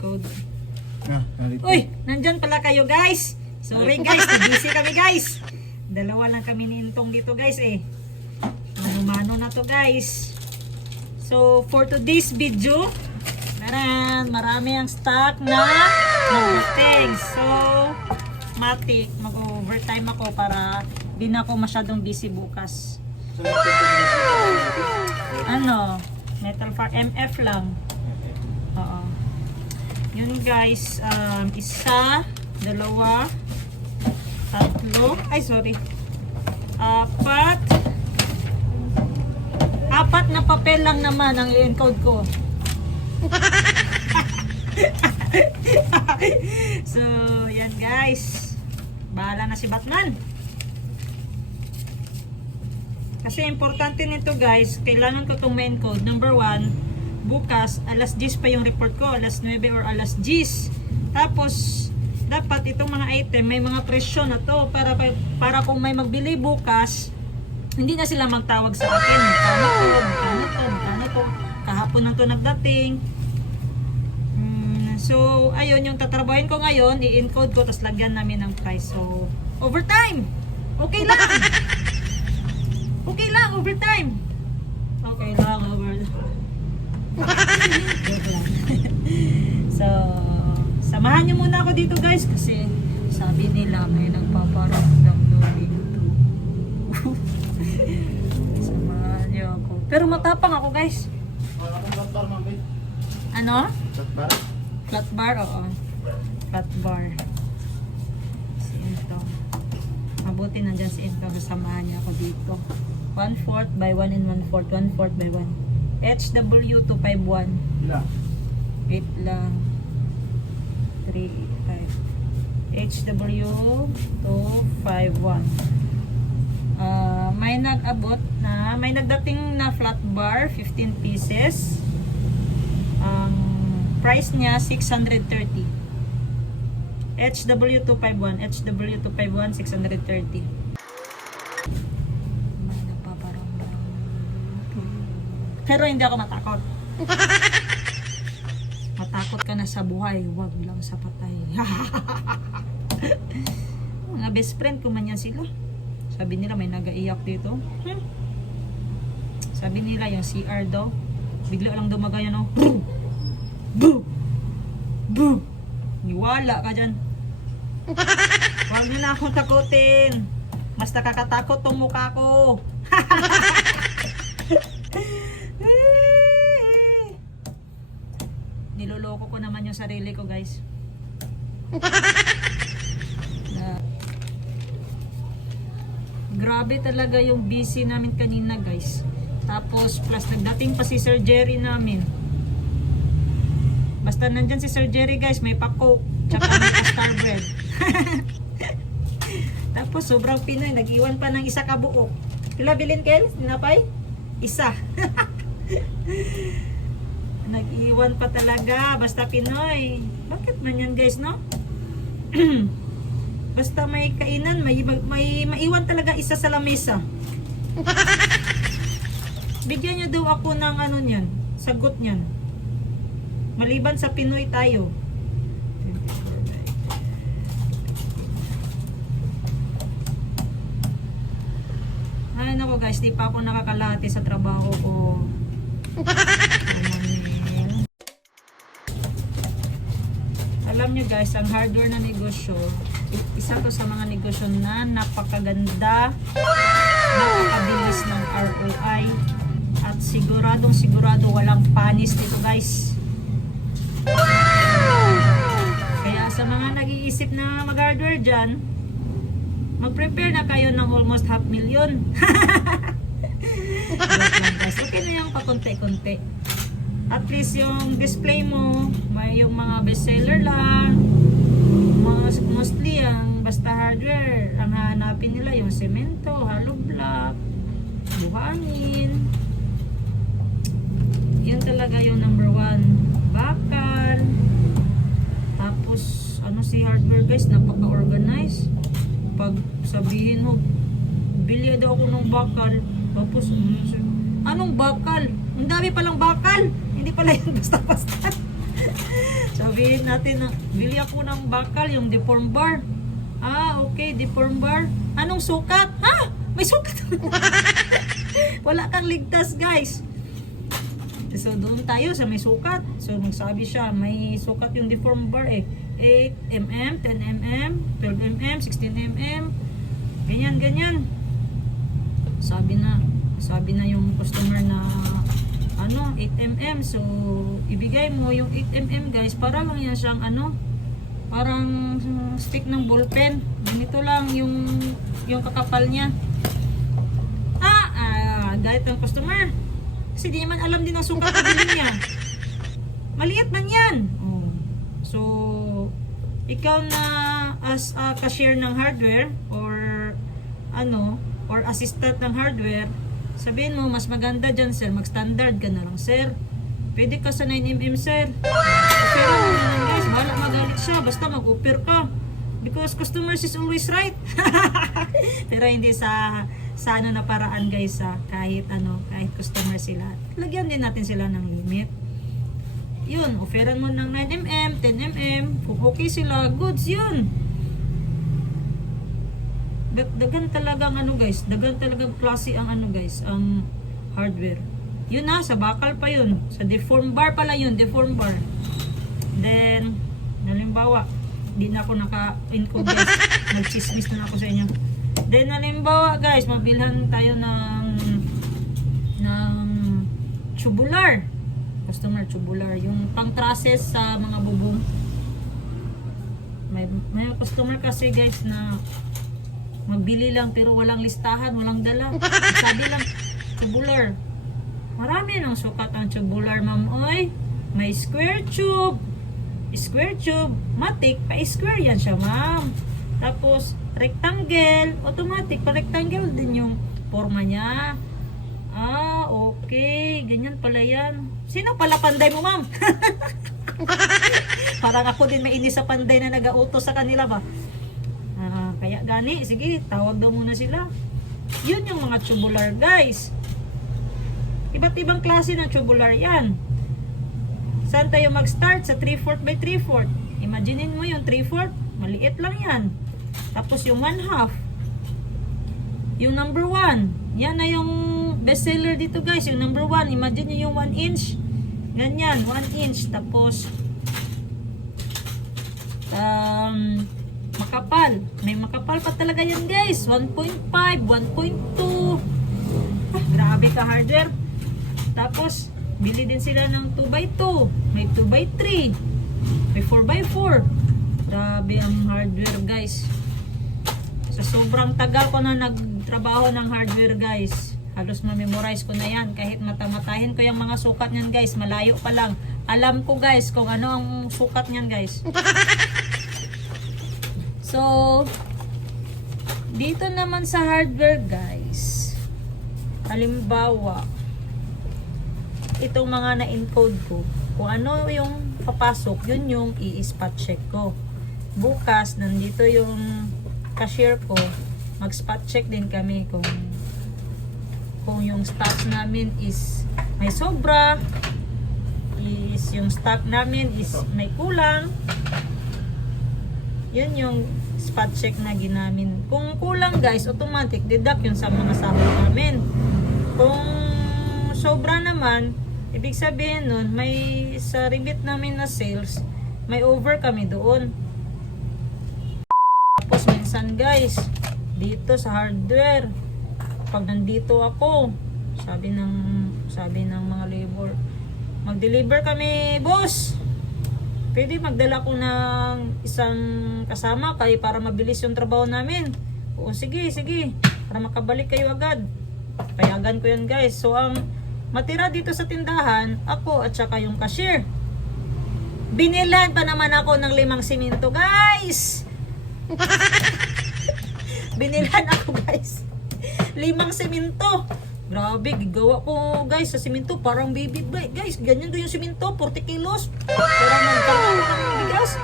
code. Narito. Uy, nandyan pala kayo guys. Sorry guys, busy kami guys. Dalawa lang kami ni Intong dito guys eh. Mano-mano na to guys. So, for today's video, marami ang stock na nagdating. So, matik, mag-overtime ako para di na ako masyadong busy bukas. Ano, Metal Far MF lang. Oo. Yun guys, isa, dalawa, tatlo, ay sorry, apat na papel lang naman ang i-encode ko. So, yan guys. Bahala na si Batman. Kasi importante nito guys, kailangan ko itong main code. Number 1, bukas, alas 10 pa yung report ko. Alas 9 or alas 10. Tapos, dapat itong mga item, may mga presyo na to. Para kung may magbili bukas, hindi na sila magtawag sa akin. Magkano to. Kahapon na to nagdating. So, ayun, yung tatrabahin ko ngayon, i-encode ko, tapos lagyan namin ng price. So, overtime! Okay lang! Okay lang, overtime! Okay lang, overtime. So, samahan nyo muna ako dito guys, kasi sabi nila may nagpaparamdam daw dito. Samahan nyo ako. Pero matapang ako guys. Ano? Flat bar, oo. Flat bar. Si Intong. Mabuti nandyan si Intong. Sasamahan niya ako dito. 1/4 by 1 and 1/4. 1/4 by 1. HW251. Ilan? Wait lang. 3, 5. HW251. May nag-abot na, may nagdating na flat bar, 15 pieces. Price niya 630. HW251, HW251 630. May nagpaparamdam. Pero hindi ako matakot. Matakot ka na sa buhay, wag lang sa patay. Mga best friend ko man yan sila. Sabi nila may nagaiyak dito. Sabi nila yung CR daw, bigla lang dumagay no. Boo! Boo! Niwala ka dyan. Huwag nyo na akong takutin. Mas nakakatakot tong mukha ko. Niloloko ko naman yung sarili ko guys. Grabe talaga yung busy namin kanina guys. Tapos plus nagdating pa si Sir Jerry namin. Basta nandyan si Sir Jerry guys, may pa-coke, tsaka may star bread. Tapos sobrang Pinoy, nag-iwan pa ng isa kabuok. Kila bilin Kel? Sinapay? Isa. Nag-iwan pa talaga, basta Pinoy. Bakit man yan guys, no? Basta may kainan, may maiwan talaga isa sa lamesa. Bigyan nyo daw ako ng ano nyan, sagot nyan. Maliban sa Pinoy tayo. Ay nako guys, di pa ako nakakalahati sa trabaho ko. Alam nyo guys, ang hardware na negosyo, isa to sa mga negosyo na napakaganda, napakabilis ng ROI, at sigurado walang panis dito guys. Kaya sa mga nag-iisip na mag-hardware dyan, mag-prepare na kayo ng almost 500,000. Okay na yung pakunti-kunti. At least yung display mo, may yung mga bestseller lang. Mostly ang basta hardware, ang hanapin nila yung semento, hollow block, buhangin. Yan talaga yung number 1. Bakal. Tapos ano si hardware guys, napaka-organize. Pag sabihin mo bili daw ako ng bakal, tapos anong bakal? Ang dami palang bakal, hindi pala yung basta-basta. Sabihin natin na, bili ako ng bakal, yung deform bar. Ah, okay, deform bar. Anong sukat? Ha? May sukat. Wala kang ligtas, guys. So, doon tayo sa may sukat. So, magsabi siya, may sukat yung deform bar eh. 8mm, 10mm, 12mm, 16mm. Ganyan, ganyan. Sabi na yung customer na 8mm. So, ibigay mo yung 8mm, guys. Para lang yan siyang parang stick ng ballpen. Ganito lang yung kakapal niya. Galit ng customer. Kasi di naman alam din ang sukat na bilhin niya. Maliit man yan. Oh. So, ikaw na as a cashier ng hardware or assistant ng hardware, sabihin mo, mas maganda dyan, sir. Mag-standard ka na lang, sir. Pwede ka sa 9mm, sir. Pero, guys, wala magalit siya. Basta mag-upir ka. Because customers is always right. Pero hindi sa na paraan, guys, kahit customer sila. Lagyan din natin sila ng limit. Yun, offeran mo ng 9mm, 10mm. Kung okay sila, goods yun. Dagan talagang guys, dagan talagang klase ang guys, ang hardware. Yun sa bakal pa yun. Sa deform bar pala yun, deform bar. Then, halimbawa, di na ako naka-incode, guys. Nag-chismis na ako sa inyo. Then, halimbawa, guys, mabilhan tayo ng tubular. Customer tubular. Yung pang-trusses sa mga bubong. May customer kasi, guys, na magbili lang pero walang listahan, walang dala. Sabi lang, tubular. Marami ng sukat ang tubular, ma'am. Oy, may square tube. Square tube, matic, pa-square yan siya, ma'am. Tapos, rectangle, automatic, pa-rectangle din yung forma niya. Okay. Ganyan pala yan. Sino pala panday mo, ma'am? Parang ako din mainis sa panday na nag-auto sa kanila ba? Kaya gani, sige, tawag daw muna sila. Yun yung mga tubular, guys. Iba't ibang klase ng tubular yan. Saan tayo mag-start? Sa 3/4 by 3/4. Imaginein mo yung 3/4, maliit lang yan. Tapos yung 1/2. Yung number 1. Yan na yung bestseller dito, guys. Yung number 1. Imagine nyo yung 1 inch. Ganyan, 1 inch. Tapos, makapal. May makapal pa talaga yan, guys. 1.5, 1.2. Grabe ka hardware. Tapos, bili din sila ng 2x2. May 2x3. May 4x4. Grabe ang hardware, guys. Sa sobrang tagal ko na nagtrabaho ng hardware, guys. Halos ma-memorize ko na yan. Kahit matamatahin ko yung mga sukat niyan, guys. Malayo pa lang. Alam ko, guys, kung ano ang sukat niyan, guys. So, dito naman sa hardware, guys. Halimbawa, itong mga na-encode ko, kung ano yung papasok, yun yung i-spot check ko. Bukas, nandito yung cashier ko, mag-spot check din kami kung yung stocks namin is may sobra, is yung stock namin is may kulang. Yun yung spot check na ginamin. Kung kulang, guys, automatic deduct yun sa mga sahod namin. Kung sobra naman, ibig sabihin nun, may sa rebate namin na sales, may over kami doon. Tapos minsan, guys, dito sa hardware, pag nandito ako, sabi ng mga labor, mag-deliver kami, boss. Pwede magdala ko ng isang kasama kayo para mabilis yung trabaho namin. Oo, sige, para makabalik kayo agad. Payagan ko yan, guys. So, ang matira dito sa tindahan, ako at saka yung cashier. Binilan pa naman ako ng 5 simento, guys. Binilan ako, guys. 5 simento. Grabe, gigawa ko, guys, sa simento. Parang baby, guys. Ganyan doon yung simento, 40 kilos. Parang nagkakaroon ng bigas.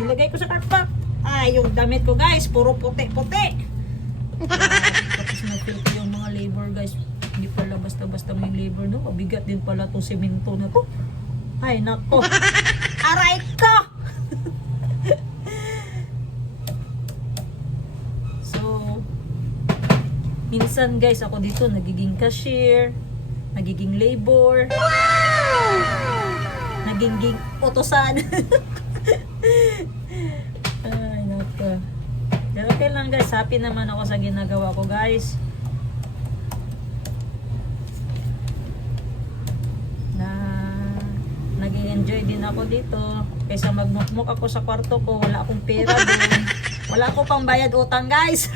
Nilagay ko sa karpak. Ay, yung damit ko, guys, puro puti-puti. Tapos na-feel ko yung mga labor, guys. Hindi pala basta-basta may labor, no? Mabigat din pala itong simento na to. Ay, nako. Aray ko! minsan guys, ako dito nagiging cashier, nagiging labor, nagiging utosan. Ay, nako. Pero okay lang guys, happy naman ako sa ginagawa ko guys. Nag-enjoy din ako dito. Kaysa magmukmuk ako sa kwarto ko, wala akong pera doon. Wala ako pang bayad utang guys.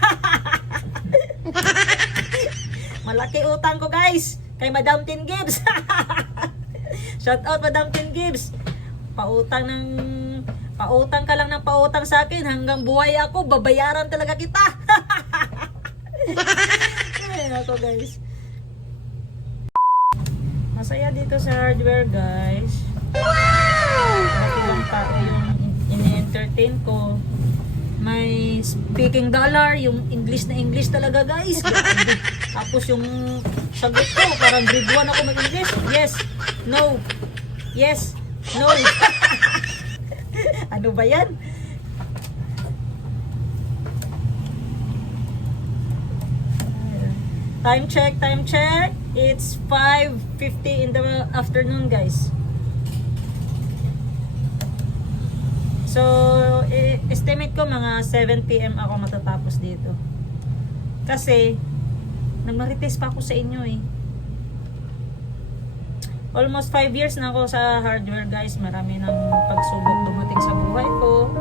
Malaki utang ko guys. Kay Madam Tin Gibbs. Shout out Madam Tin Gibbs. Pautang ka lang ng pautang sa akin hanggang buhay ako, babayaran talaga kita. Ayun ako guys. Masaya dito sa hardware guys. Ilang tao yung ini-entertain ko. May speaking dollar, yung English na English talaga guys. Tapos yung sagot ko, parang grade 1 ako mag-English. Yes, no, yes, no. Ano ba yan? Time check. It's 5:50 in the afternoon guys. So, estimate ko mga 7 PM ako matatapos dito. Kasi, nagmarites pa ako sa inyo eh. Almost 5 years na ako sa hardware guys. Marami ng pagsubok dumating sa buhay ko.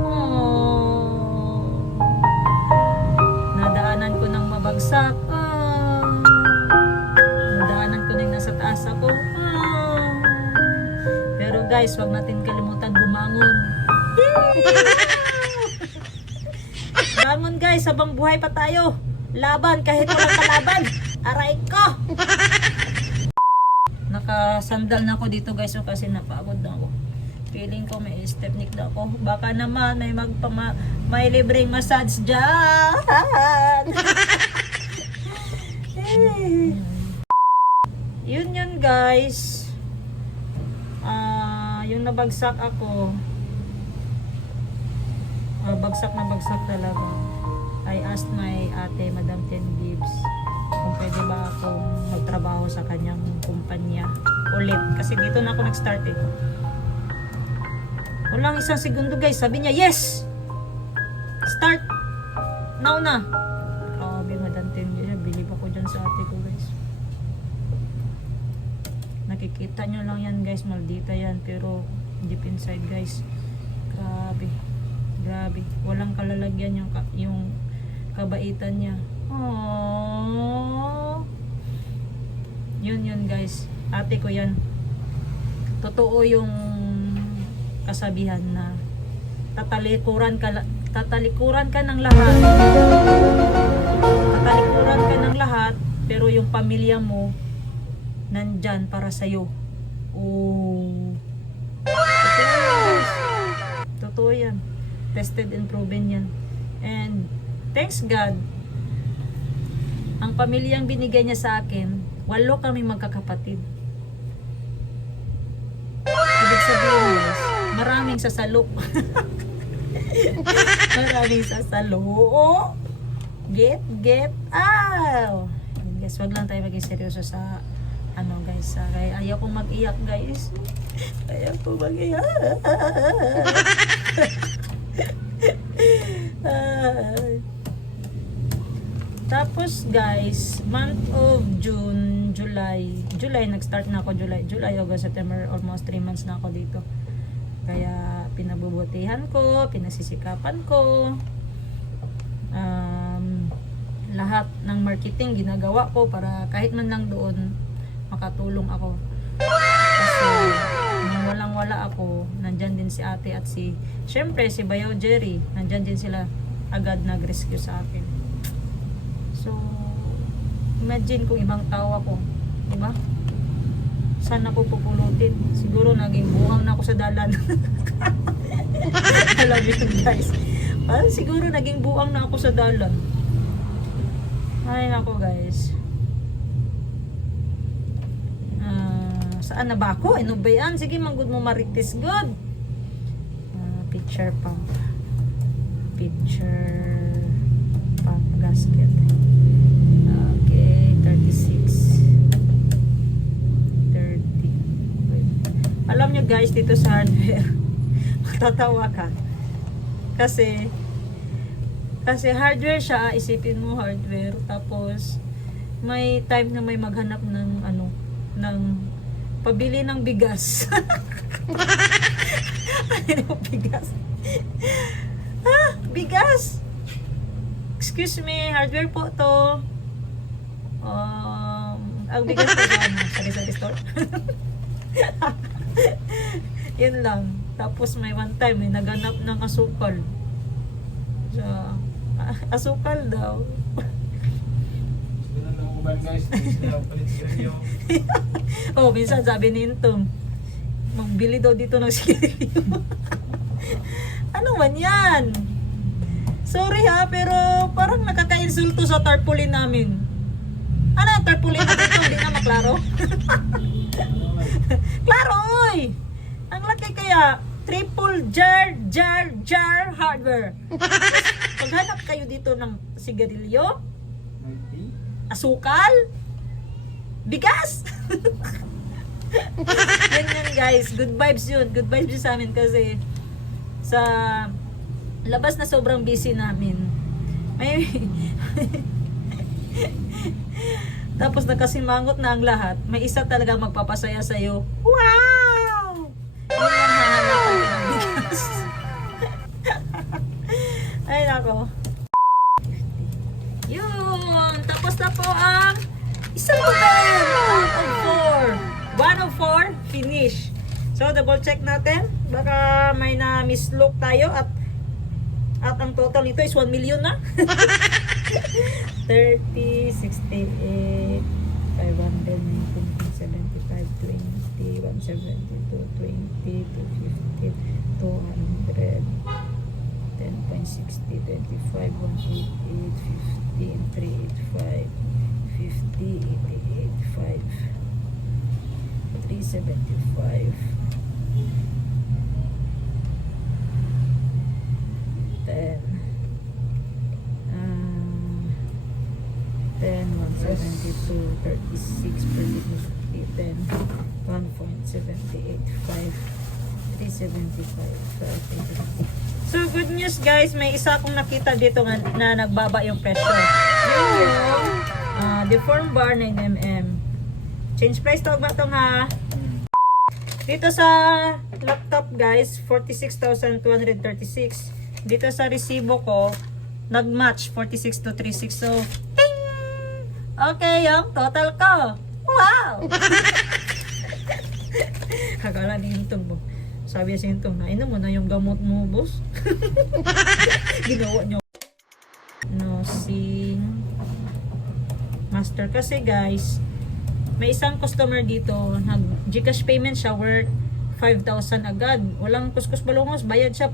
Nadaanan ko ng mabagsak. Nadaanan ko ng nasa taas ako. Pero guys, wag natin kalimutan bumangon. Bangon guys, habang buhay pa tayo. Laban kahit walang kalaban. Aray ko. Nakasandal na ako dito guys, kasi napagod na ako. Feeling ko may step nick na ako. Baka naman may libreng massage dyan. Yun guys. Yung nabagsak ako. Bagsak talaga. I asked my ate, Madam Tin Gibbs, kung pwede ba akong magtrabaho sa kanyang kumpanya ulit. Kasi dito na ako nag-start eh. Walang isang segundo guys, sabi niya, yes! Start! Now na! Grabe, Madam Tin Gibbs. Bilib ako dyan sa ate ko guys. Nakikita nyo lang yan guys, maldita yan. Pero deep inside guys, grabe. Walang kalalagyan yung kabaitan niya. Aww. Yun guys. Ate ko yan. Totoo yung kasabihan na tatalikuran ka ng lahat. Tatalikuran ka ng lahat, pero yung pamilya mo nandyan para sa'yo. Oh. Totoo yan. Tested and proven yan. And thanks God, ang pamilyang binigay niya sa akin, 8 kami magkakapatid. Ibig sabihin guys, maraming sasalo. Maraming sasalo. Get out. Guys, wag lang tayo maging seryoso sa guys. Kaya ayaw kong mag-iyak guys. Tapos guys, month of July nag-start na ako. July, August, September, almost 3 months na ako dito. Kaya pinabubutihan ko, pinasisikapan ko, lahat ng marketing ginagawa ko para kahit man lang doon makatulong ako. Kasi nung walang-wala ako, nandyan din si ate at syempre si Bayaw Jerry, nandyan din sila, agad nag-rescue sa akin. So, imagine kung ibang tao ako, diba? Saan ako pupulutin? Siguro naging buhang na ako sa dalan. Alam yun guys. Parang siguro naging buhang na ako sa dalan. Ay nako guys. Saan na ba ako? Ano ba yan? Sige, manggod mo marites good. Picture pump gasket. Okay. Alam nyo guys, dito sa hardware, matatawa ka. Kasi hardware siya, isipin mo hardware. Tapos, may time na may maghanap ng ng pabili ng bigas. Ano bigas? Bigas! Excuse me, hardware po to. Ang bigas po ba? Sari-sari store? Yun lang. Tapos may one time, may naganap ng asukal. Asukal daw. Guys, oh, minsan sabi ni Intong, magbili daw dito ng sigarilyo. Ano man yan? Sorry ha, pero parang nakaka-insulto sa tarpaulin namin. Ano ang tarpaulin na dito? Hindi na maklaro? Klaro, oy! Ang laki kaya, triple jar hardware. Paghanap kayo dito ng sigarilyo, asukal, bigas. Ganyan guys, good vibes yun. Good vibes yun sa amin kasi sa labas na sobrang busy namin. May tapos nakasimangot na ang lahat, may isa talaga magpapasaya sa'yo. Wow! Yun lang hahanapan ng bigas. Ay nako. Yun! Tapos na po ang isang hotel out of 4. 1 of 4, finish. So, double check natin. Baka may na-mislook tayo at ang total nito is 1 million na. 30, 68, 500, 75, 20, 172, 20, 250, 200, 10.60, 25, 188, 15, 385, 50, 88, 5, 375, 10, 172, 36, 10, 1.78, 5, 375, 5. So good news guys, may isa akong nakita dito na nagbaba yung presyo. Yun yung deform bar 9mm. Change price tawag ba itong ha? Dito sa laptop guys, 46,236. Dito sa resibo ko, nag-match 46,236. So, ting! Okay, yung total ko. Wow! Akala ni Intong mo. Sabi si Intong, nainom mo na yung gamot mo, boss. Ginawa nyo. Nosing Master. Kasi guys, may isang customer dito, nag-Gcash payment siya worth 5,000 agad. Walang kuskus balungos, bayad siya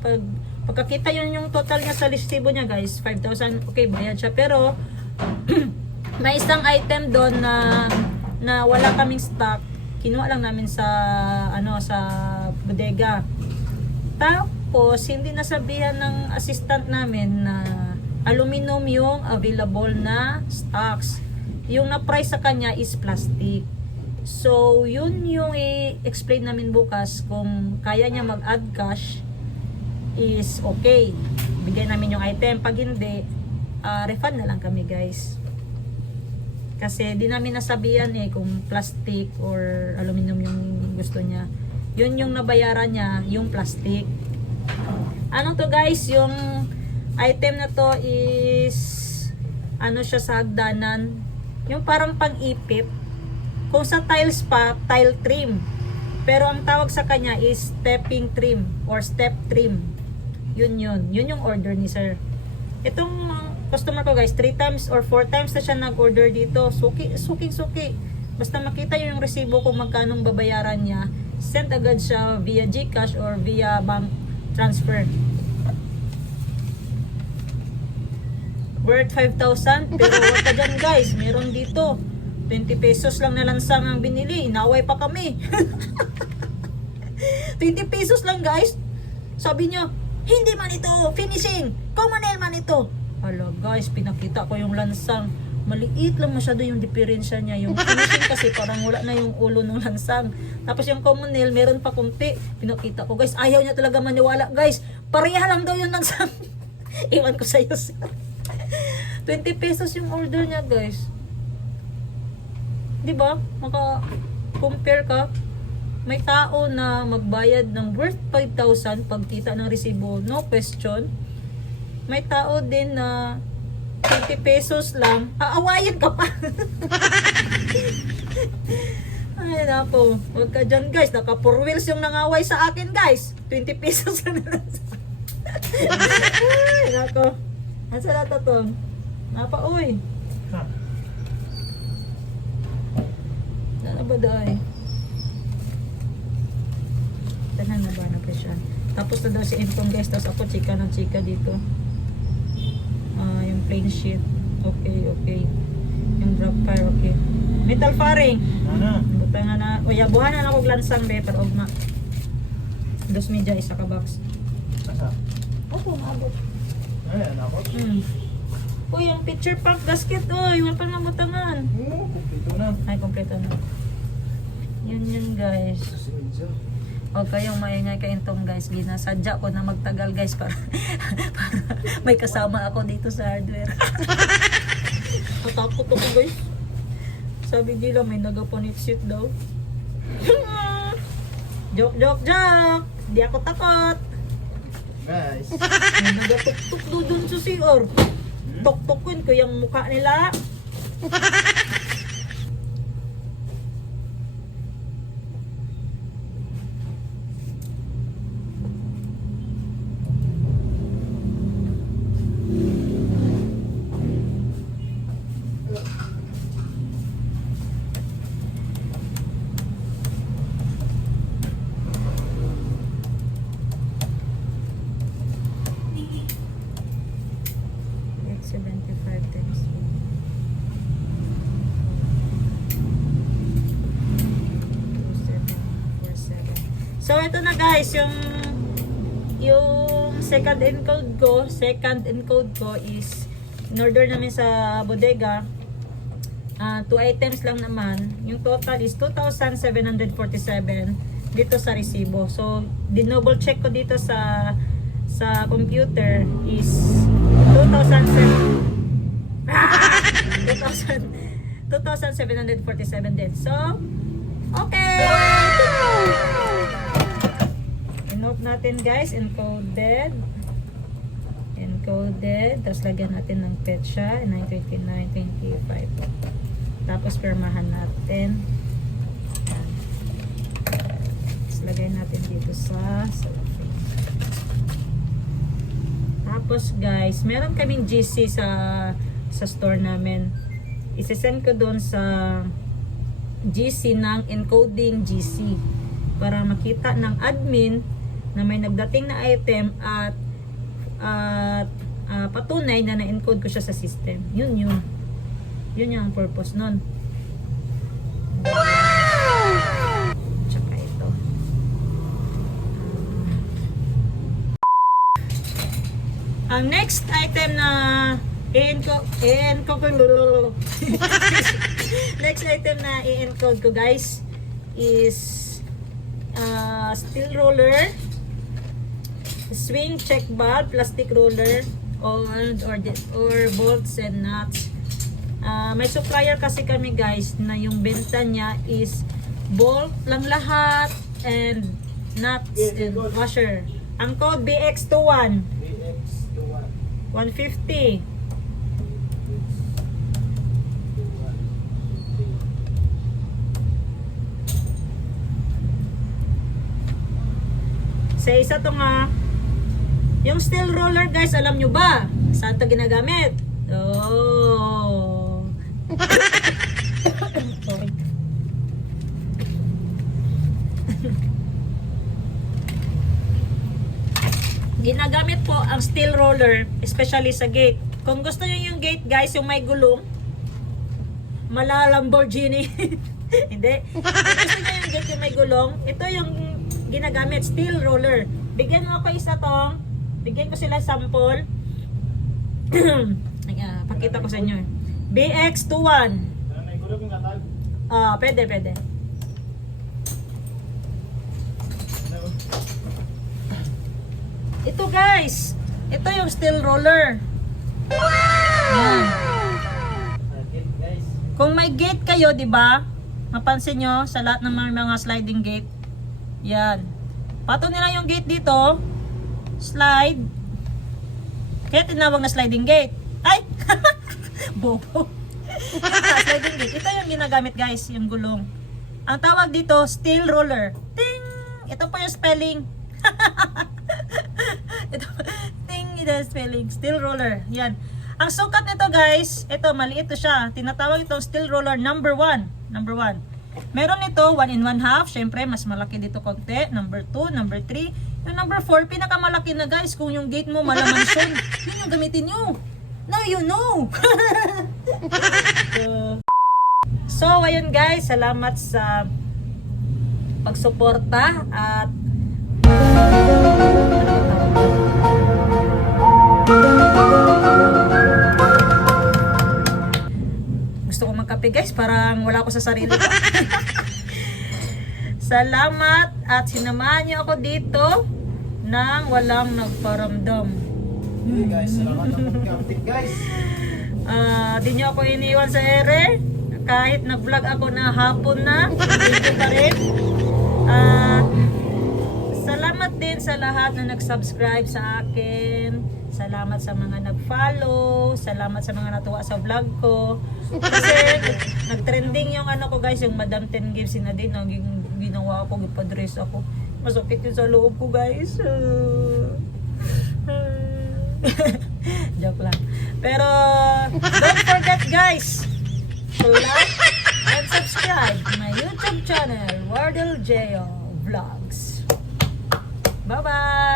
pagkakita yun yung total niya sa resibo niya guys, 5,000, okay, bayad siya. Pero may isang item doon na wala kaming stock. Kinuha lang namin sa sa bodega. Tapos hindi nasabihan ng assistant namin na aluminum yung available na stocks. Yung na-price sa kanya is plastic. So, yun yung i-explain namin bukas kung kaya niya mag-add cash is okay. Bigay namin yung item. Pag hindi, refund na lang kami guys. Kasi di namin nasabihan kung plastic or aluminum yung gusto niya. Yun yung nabayaran niya, yung plastic. Ano to guys, yung item na to is siya sa hagdanan. Yung parang pang-ipip. Kung sa tiles pa, tile trim. Pero ang tawag sa kanya is stepping trim or step trim. Yun yung order ni sir. Itong customer ko guys, 3 times or 4 times na siya nag-order dito. Suki. Basta makita yung resibo kung magkano babayaran niya, send agad siya via GCash or via bank transfer. Worth 5,000. Pero wag ka dyan guys, meron dito 20 pesos lang na lansang ang binili. Inaway pa kami. 20 pesos lang guys. Sabi niya, hindi man ito finishing, commonel man ito. Hala guys, pinakita ko yung lansang Maliit lang masyado yung diferensya niya. Yung finishing kasi parang wala na yung ulo ng langsang. Tapos yung common nail, meron pa kunti. Pinakita ko guys, ayaw niya talaga maniwala guys. Pareha lang daw yung langsang. Iwan ko sa'yo sir. 20 pesos yung order niya guys. Diba? Maka-compare ka. May tao na magbayad ng worth 5,000 pagkita ng resibo, no question. May tao din na 20 pesos lang, aawayan ka pa. Ay nako, huwag ka dyan guys, naka 4 wheels yung nangaway sa akin guys. 20 pesos na lang. Ay nako, asa na to? Napa uy. Nana ba dahi? Tanan na ba na pa siya? Tapos na daw si Intong guys, tapos ako chika ng chika dito. Yung plain sheet. Okay. Yung drop fire, okay. Metal faring. Butang na. O yabuhan na ako glansang be, pero ugma. 2 media, isa ka box. Asa? Opo, maabot. Ay, nabot. Uy, yung picture pack gasket, uy, wala pa mabutangan. Kompleto na. Ay, kompleto na. Yun guys. Huwag kayong maingay kaintong guys. Ginasadya ko na magtagal guys para may kasama ako dito sa hardware. Matakot ako guys. Sabi nila may nagapanitsit daw. Joke. Di ako takot. Guys. May nagatuktok doon sa CR. Tuktokin ko yung mukha nila. So ito na guys, yung second encode ko is in order namin sa bodega. 2 items lang naman. Yung total is 2,747 dito sa resibo. So dinouble check ko dito sa computer is 2,747 din. So okay. Note natin guys, encoded, tapos lagyan natin ng petsa, 929.25, tapos permahan natin, tapos lagay natin dito sa cellophane. Tapos guys, meron kaming GC sa store namin, isesend ko doon sa GC ng encoding GC para makita ng admin na may nagdating na item at patunay na na-encode ko siya sa system. Yun yung purpose nun. Wow! Tsaka ito. Ang next item na next item na i-encode ko guys is steel roller, swing check valve, plastic roller, or bolts and nuts. May supplier kasi kami guys na yung benta niya is bolt lang lahat and nuts and washer. Ang code BX21 150. Sa isa to nga, yung steel roller guys, alam nyo ba? Saan ito ginagamit? Oh. Sorry. Ginagamit po ang steel roller, especially sa gate. Kung gusto nyo yung gate guys, yung may gulong, mala Lamborghini. Hindi. Kung gusto nyo yung gate yung may gulong, ito yung ginagamit, steel roller. Bigyan mo ako isa tong, bigyan ko sila sample. Pakita ko sa inyo. BX21. May gulo kong katag. Pwede. Ano? Ito guys, ito yung steel roller. Yan. Sakit guys. Kung may gate kayo, di ba? Mapansin nyo sa lahat ng mga sliding gate. Yan. Pato nila yung gate dito. Slide. Kaya tinawag na sliding gate. Ay! Bobo. Sliding gate. Ito yung ginagamit guys, yung gulong. Ang tawag dito, steel roller. Ting! Ito po yung spelling. Ito, ting, ito yung spelling. Steel roller. Yan. Ang sukat nito guys, ito, maliit to siya. Tinatawag itong steel roller number 1. Number 1. Meron ito 1 1/2. Syempre, mas malaki dito konti. Number 2, number 3. Yung number 4, pinakamalaki na guys. Kung yung gate mo malamansyon, yun yung gamitin nyo. Now you know. So, ayun guys. Salamat sa pagsuporta at gusto ko magkape guys, parang wala ko sa sarili ko. Salamat at sinamahan niyo ako dito nang walang nagparamdam. Hey guys, salamat na pagkauntik guys. Di niyo ako iniwan sa ere. Kahit nag-vlog ako na hapon na, hindi pa rin. Salamat din sa lahat na nag-subscribe sa akin. Salamat sa mga nag-follow. Salamat sa mga natuwa sa vlog ko. Kasi nag-trending yung ano ko guys, yung Madam 10 Gives na din. Ginawa ko, gipadress ako. Masakit yun sa loob ko guys. Joke lang. Pero don't forget guys to like and subscribe to my YouTube channel, Wardell J.O. Vlogs. Bye-bye!